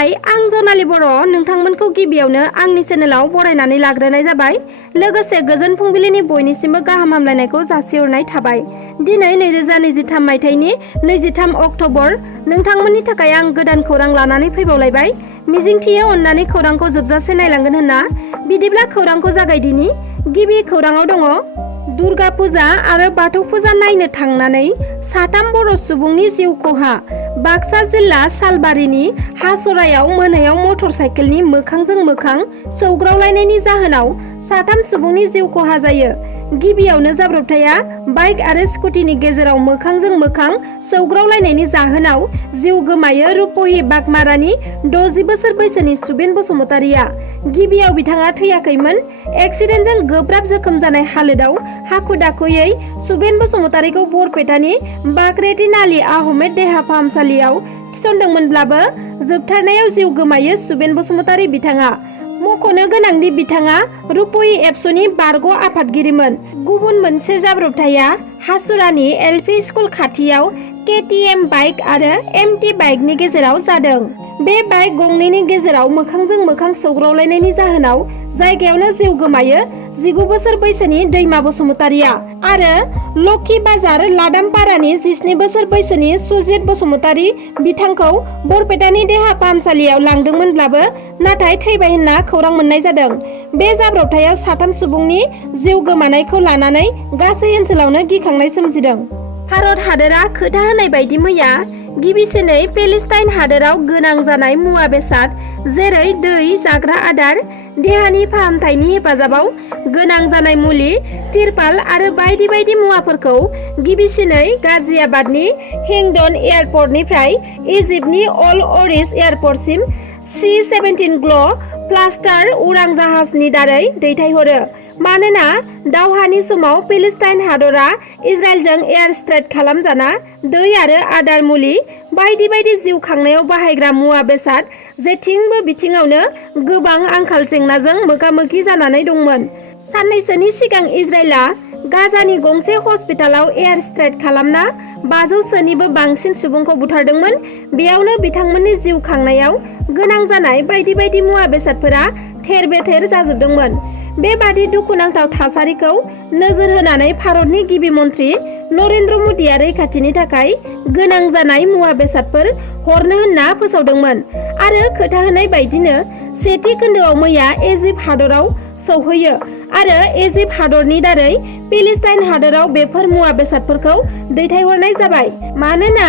हाय आं जनालि बर' नोंथांमोनखौ गिबियावनो आंनि चेनेलाव बरायनानै लाग्रोनाय जाबाय। लोगोसे गोजोन फुंबिलिनि बयनिसिमबो गाहाम हामलायनायखौ जासिहरनाय थाबाय। दिनै 2023 मायथाइनि 23 अक्ट'बर नोंथांमोननि थाखाय आं गोदान खौरां लानानै फैबावलायबाय। मिजिंथियो अननानै खौरांखौ जोबजासे नायलांगोन होनना। बिदिब्ला खौरांखौ जागायदिनि। गिबि खौराङाव दङ दुर्गा फुजा आरो बाथौ फुजा नायनो थांनानै 3 बर' सुबुंनि जिउ खहा। बाक्सा जिल्ला सालबारिनि हासरायाव मोनायाव मटर साइकेलनि मोखांजों मोखां सौग्रावलायनायनि जाहोनाव 3 सुबुंनि जिउ खहा जायो। गिबियावनो जाब्रबथाया बाइक आरो स्कुटिनि गेजेराव मोखांजों मोखां सौग्रावलायनायनि जाहोनाव जिउ गोमायो रुपहि बागमारानि 60 बोसोर बैसोनि सुबेन बसुमतारिया। गिबियाव बिथाङा थैयाखैमोन। एक्सिडेन्टजों गोब्राब जोखोम जानाय हालोदाव हाखु दाखुयै सुबेन बसुमतारिखौ बरपेटानि बागरेटिन आली आहमेद देहा फाहामसालियाव थिसनदोंमोनब्लाबो जोबथारनायाव जिउ गोमायो सुबेन बसुमतारि बिथाङा। मख'नो गोनांदि बिथाङा रुपहि एबसुनि बारग' आफादगिरिमोन। गुबुन मोनसे जाब्रबथाया हासुरानि एलपि स्कुल खाथियाव केटिएम बाइक आरो एमटि बाइकनि गेजेराव जादों। बे बाइक गंनैनि गेजेराव मोखांजों मोखां सौग्रावलायनायनि जाहोनाव जायगायावनो जिउ गोमायो 19 बोसोर बैसोनि दैमा बसुमतारिया आरो लखि बाजार लादामपारानि 17 बोसोर बैसोनि सुजित बसुमतारि बिथांखौ बरपेटानि देहा फाहामसालियाव लांदोंमोनब्लाबो नाथाय थैबाय होनना खौरां मोननाय जादों। बे जाब्रबथायाव 3 सुबुंनि जिउ गोमानायखौ लानानै गासै ओनसोलावनो गिखांनाय सोमजिदों। भारत हादोरा खोथा होनाय बायदि मैया गिबिसिनै पेलेस्टाइन हादोराव गोनां जानाय मुवा बेसाद जेरै दै, जाग्रा आदार, देहानि फाहामथायनि हेफाजाबाव गोनां जानाय मुलि, तिरपाल आरो बायदि बायदि मुवाफोरखौ गिबिसिनै गाजियाबादनि हिंडन एयारपर्टनिफ्राय इजिप्टनि अल अरिश एयारपर्टसिम C-17 ग्ल' प्लास्टार उरां जाहाजनि दारै दैथायहरो। मानोना दावहानि समाव पेलेस्टाइन हादरा इजराइलजों एयार स्ट्राइक खालामजाना दै आरो आदार, मुलि, बायदि बायदि जिउ खांनायाव बाहायग्रा मुवा बेसाद जेथिंबो बिथिङावनो गोबां आंखाल जेंनाजों मोगा-मोगि जानानै दंमोन। साननैसोनि सिगां इजराइलआ गाजानि गंसे हस्पिटालाव एयार स्ट्राइक खालामना 500सोनिबो बांसिन सुबुंखौ बुथारदोंमोन। बेयावनो बिथांमोननि जिउ खांनायाव गोनां जानाय बायदि बायदि मुवा बेसादफोरा थेर-बेथेर जाजोबदोंमोन। बेबादि दुखुनांथाव थासारिखौ नोजोर होनानै भारतनि गिबि मन्त्रि नरेन्द्र मदिया रैखाथिनि थाखाय गोनां जानाय मुवा बेसादफोर हरनो होनना फोसावदोंमोन आरो खोथा होनाय बायदिनो सेथि खोन्दोआव मैया इजिप्ट हादराव सौहैयो आरो इजिप्ट हादरनि दारै पेलेस्टाइन हादराव बेफोर मुवा बेसादफोरखौ दैथायहरनाय जाबाय। मानोना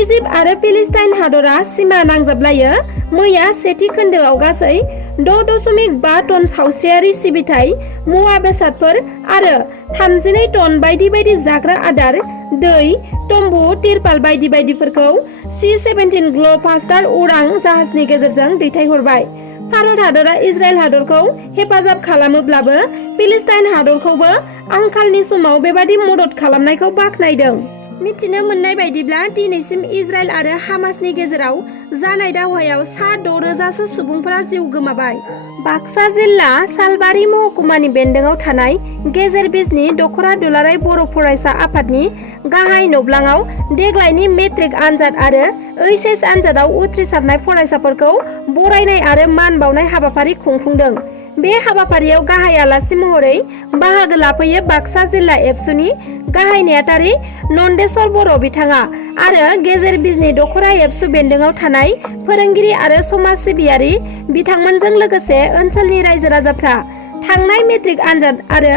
इजिप्ट आरो पेलेस्टाइन हादरा सिमा नांजाबलायो। मैया सेथि खोन्दोआव गासै 6.5 टन सावस्रियारि सिबिथाय मुवा बेसादफोर आरो 32 टन बायदि बायदि जाग्रा आदार, दै, तम्बु, तिरपाल बायदि बायदिफोरखौ C-17 ग्ल' प्लास्टार उरां जाहाजनि गेजेरजों दैथायहरबाय। भारत हादरा इजराइल हादरखौ हेफाजाब खालामोब्लाबो पेलेस्टाइन हादरखौबो आंखालनि समाव बेबादि मदद खालामनायखौ बाख्नायदों। मिथिनो मोननाय बायदिब्ला दिनैसिम इजराइल आरो हामासनि गेजेराव जानाय दावहायाव सा 6,000सो सुबुंफोरा जिउ गोमाबाय। बाक्सा जिल्ला सालबारि महकुमानि बेन्दोङाव थानाय गेजेर बिजनि दख'रा दुलाराय बर' फरायसा आफादनि गाहाय नब्लाङाव देग्लायनि मेट्रिक आनजाद आरो HS आनजादाव उथ्रिसारनाय फरायसाफोरखौ बरायनाय आरो मान बावनाय हाबाफारि खुंफुंदों। बे हाबाफारियाव गाहाय आलासि महरै बाहागो लाफैयो बाक्सा जिल्ला एबसुनि गाहाय नेहाथारि नन्देस्वर बर' बिथाङा आरो गेजेर बिजनि दख'रा एबसु बेन्दोङाव थानाय फोरोंगिरि आरो समाज सिबियारि बिथांमोनजों लोगोसे ओनसोलनि रायजो राजाफ्रा। थांनाय मेट्रिक आनजाद आरो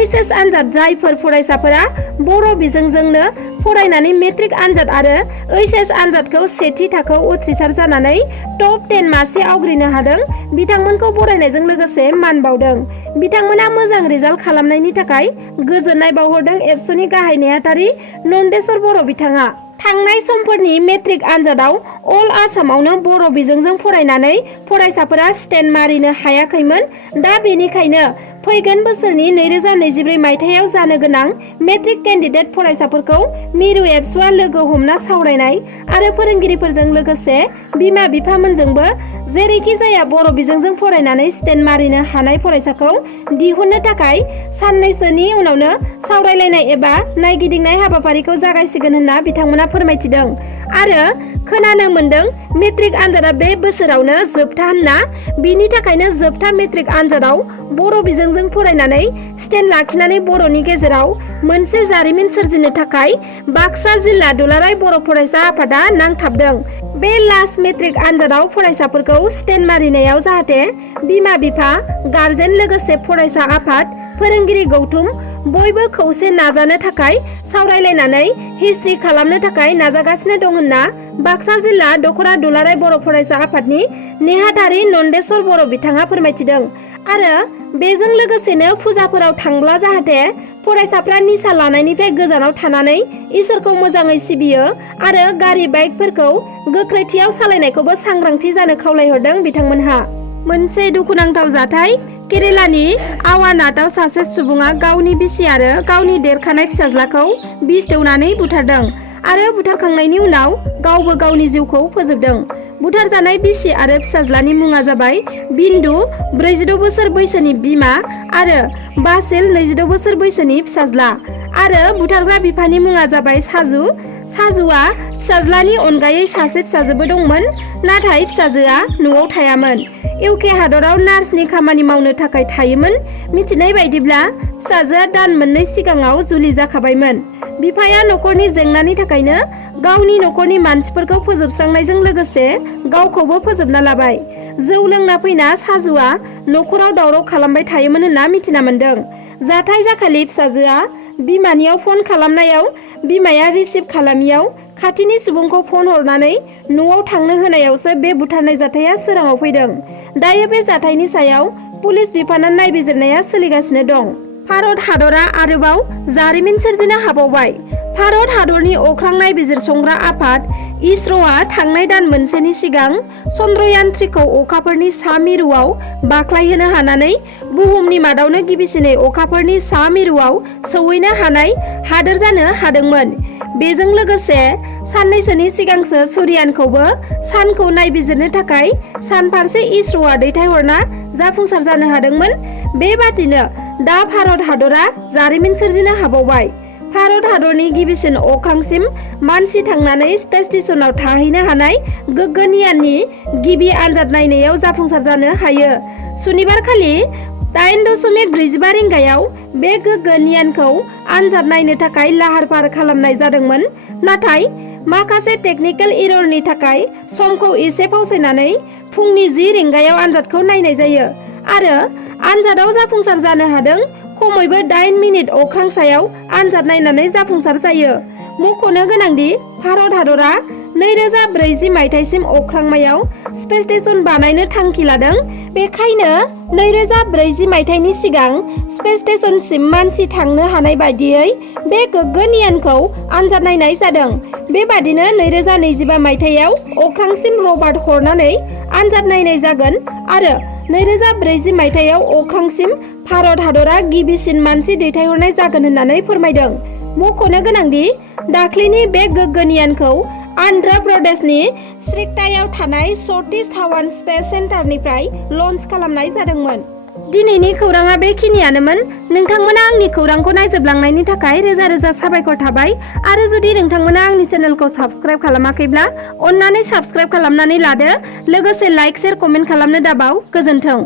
HS आनजाद जायफोर फरायसाफोरा बर' बिजोंजोंनो फरायनानै मेट्रिक आनजाद आरो HS आनजादखौ सेथि थाखोआव उथ्रिसार जानानै टप 10 मासि आवग्रिनो हादों बिथांमोनखौ बरायनायजों लोगोसे मान बावदों। बिथांमोना मोजां रिजाल्ट खालामनायनि थाखाय गोजोननाय बावहरदों एबसुनि गाहाय नेहाथारि नन्देस्वर बर' बिथाङा। थांनाय समफोरनि मेट्रिक आनजादाव अल आसामावनो बर' बिजोंजों फरायनानै फरायसाफोरा स्टेन्ड मारिनो हायाखैमोन। दा बेनिखायनो फैगोन बोसोरनि 2024 मायथाइयाव जानो गोनां मेट्रिक केन्डिडेट फरायसाफोरखौ मिरु एबसुआ लोगो हमना सावरायनाय आरो फोरोंगिरिफोरजों लोगोसे बिमा बिफामोनजोंबो जेरैखि जाया बर' बिजोंजों फरायनानै स्टेन्ड मारिनो हानाय फरायसाखौ दिहुननो थाखाय साननैसोनि उनावनो सावरायलायनाय एबा नायगिदिंनाय हाबाफारिखौ जागायसिगोन होनना बिथांमोना फोरमायथिदों। आरो खोनानो मोन्दों मेट्रिक आनजादा बे बोसोरावनो जोबथा होनना, बिनि थाखायनो जोबथा मेट्रिक आनजादाव बर' बिजोंजों फरायनानै स्टेन्ड लाखिनानै बर'नि गेजेराव मोनसे जारिमिन सोरजिनो थाखाय बाक्सा जिल्ला दुलाराय बर' फरायसा आफादा नांथाबदों। बे लास्ट मेट्रिक आनजादाव फरायसाफोरखौ स्टेन्ड मारिनायाव जाहाथे बिमा बिफा, गारजेन लोगोसे फरायसा आफाद, फोरोंगिरि गौथुम बयबो खौसे नाजानो थाखाय सावरायलायनानै हिस्ट्रि खालामनो थाखाय नाजागासिनो दं होनना बाक्सा जिल्ला दख'रा दुलाराय बर' फरायसा आफादनि नेहाथारि नन्देस्वर बर' बिथाङा फोरमायथिदों। आरो बेजों लोगोसेनो फुजाफोराव थांब्ला जाहाथे फरायसाफ्रा निसा लानायनिफ्राय गोजानाव थानानै इसोरखौ मोजाङै सिबियो आरो गारि बाइकफोरखौ गोख्रैथियाव सालायनायखौबो सांग्रांथि जानो खावलायहरदों बिथांमोनहा। मोनसे दुखुनांथाव जाथाय, केरेलानि आवानाथआव सासे सुबुङा गावनि बिसि आरो गावनि देरखानाय फिसाज्लाखौ बिस दौनानै बुथारदों आरो बुथारखांनायनि उनाव गावबो गावनि जिउखौ फोजोबदों। बुथारजानाय बिसि आरो फिसाज्लानि मुङा जाबाय बिन्दु 46 बोसोर बैसोनि बिमा आरो बासिल 26 बोसोर बैसोनि फिसाज्ला आरो बुथारग्रा बिफानि मुङा जाबाय साजु। साजुआ फिसाज्लानि अनगायै सासे फिसाजोबो दंमोन, नाथाय फिसाजोआ न'आव थायामोन। इउके हादराव नार्सनि खामानि मावनो थाखाय थायोमोन। मिथिनाय बायदिब्ला फिसाजोआ दान मोननै सिगाङाव जुलि जाखाबायमोन। बिफाया न'खरनि जेंनानि थाखायनो गावनि न'खरनि मानसिफोरखौ फोजोबस्रांनायजों लोगोसे गावखौबो फोजोबना लाबाय। जौ लोंना फैना साजुआ न'खराव दावराव खालामबाय थायोमोन होनना मिथिना मोन्दों। जाथाय जाखालि फिसाजोआ बिमानियाव फन खालामनायाव बिमाया रिसिभ खालामियाव खाथिनि सुबुंखौ फन हरनानै न'आव थांनो होनायावसो बे बुथारनाय जाथाया सोराङाव फैदों। दायो बे जाथायनि सायाव पुलिस बिफाना नायबिजिरनाया सोलिगासिनो दं। भारत हादरा आरोबाव जारिमिन सोरजिनो हाबावबाय। भारत हादरनि अख्रां नायबिजिरसंग्रा आफाद इसर'आ थांनाय दान मोनसेनि सिगां चन्द्रयान-3खौ अखाफोरनि सा मिरुआव बाख्लायहोनो हानानै बुहुमनि मादावनो गिबिसिनै अखाफोरनि सा मिरुआव सौहैनो हानाय हादोर जानो हादोंमोन। बेजों लोगोसे साननैसोनि सिगांसो सुर्यानखौबो सानखौ नायबिजिरनो थाखाय सान फारसे इसर'आ दैथायहरना जाफुंसार जानो हादोंमोन। बेबादिनो दा भारत हादरा जारिमिन सोरजिनो हाबावबाय। भारत हादरनि गिबिसिन अख्रांसिम मानसि थांनानै स्पेस स्टेशनाव थाहैनो हानाय गगनयाननि गिबि आनजाद नायनायाव जाफुंसार जानो हायो। सुनिबारखालि 8.45 रिंगायाव बे गगनयानखौ आनजाद नायनो थाखाय लाहार फाहार खालामनाय जादोंमोन, नाथाय माखासे टेकनिकेल इररनि थाखाय समखौ एसे फावसायनानै फुंनि 10 रिंगायाव आनजादखौ नायनाय जायो आरो आनजादाव जाफुंसार जानो हादों। खमैबो 8 मिनिट अख्रां सायाव आनजाद नायनानै जाफुंसार जायो। मख'नो गोनांदि भारत हादरा 2040 मायथाइसिम अख्रांमायाव स्पेस स्टेशन बानायनो थांखि लादों। बेखायनो 2040 मायथाइनि सिगां स्पेस स्टेशनसिम मानसि थांनो हानाय बायदियै बे गगनयानखौ आनजाद नायनाय जादों। बेबादिनो 2025 मायथाइयाव अख्रांसिम रभार हरनानै आनजाद नायनाय जागोन आरो 2040 मायथाइयाव अख्रांसिम भारत हादरा गिबिसिन मानसि दैथायहरनाय जागोन होननानै फोरमायदों। मख'नो गोनांदि दाख्लैनि बे गगनयानखौ आन्ध्र प्रदेशनि श्रीकाकुलमआव थानाय सतीश धावन स्पेस सेन्टारनिफ्राय लन्च खालामनाय जादोंमोन। दिनैनि खौराङा बेखिनियानोमोन। नोंथांमोना आंनि खौरांखौ नायजोबलांनायनि थाखाय रोजा रोजा साबायखर थाबाय। आरो जुदि नोंथांमोना आंनि चेनेलखौ साबस्क्राइब खालामाखैब्ला अन्नानै साबस्क्राइब खालामनानै लादो। लोगोसे लाइक, शेयार, कमेन्ट खालामनो दाबाव। गोजोन्थों।